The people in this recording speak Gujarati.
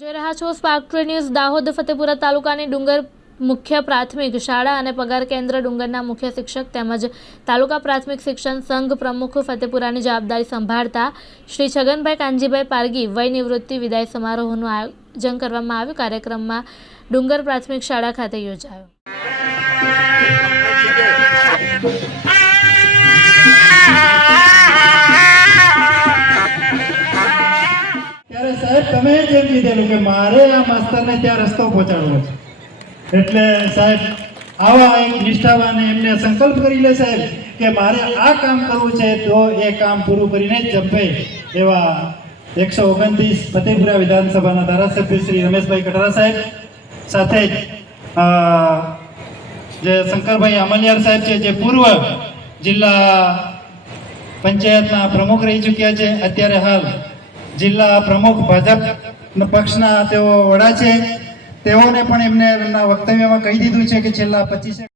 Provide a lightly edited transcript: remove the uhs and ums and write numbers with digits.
જોઈ રહ્યા છો spark to news. Dahod Fatepura તાલુકાની ડુંગર મુખ્ય પ્રાથમિક શાળા અને પગાર કેન્દ્ર ડુંગરના મુખ્ય શિક્ષક તેમજ તાલુકા પ્રાથમિક શિક્ષણ સંઘ પ્રમુખ ફતેપુરાની જવાબદારી સંભાળતા શ્રી છગનભાઈ કાનજીભાઈ પારગી વય નિવૃત્તિ વિદાય સમારોહનું આયોજન કરવામાં આવ્યું। કાર્યક્રમમાં ડુંગર પ્રાથમિક શાળા ખાતે યોજાયો। साहेब तमे जेम कीधेलुं के मारे आ मास्तर ने त्या रस्तो पहोंचाडવો છે એટલે સાહેબ આવા એક નિષ્ઠાવાન એમને સંકલ્પ કરી લે સાહેબ કે મારે આ કામ કરવું છે તો એ કામ પૂરું કરીને જ જંપે એવા 129 ફતેપુરા વિધાનસભાના ધારાસભ્ય શ્રી રમેશભાઈ કટરા સાહેબ સાથે જે શંકરભાઈ અમલિયાર સાહેબ છે જે પૂર્વ જિલ્લા પંચાયતના પ્રમુખ રહી ચૂક્યા છે, અત્યારે હાલ જિલ્લા પ્રમુખ ભાજપ પક્ષના તેઓ વડા છે, તેઓને પણ એમને વક્તવ્યમાં કહી દીધું છે કે છેલ્લા 25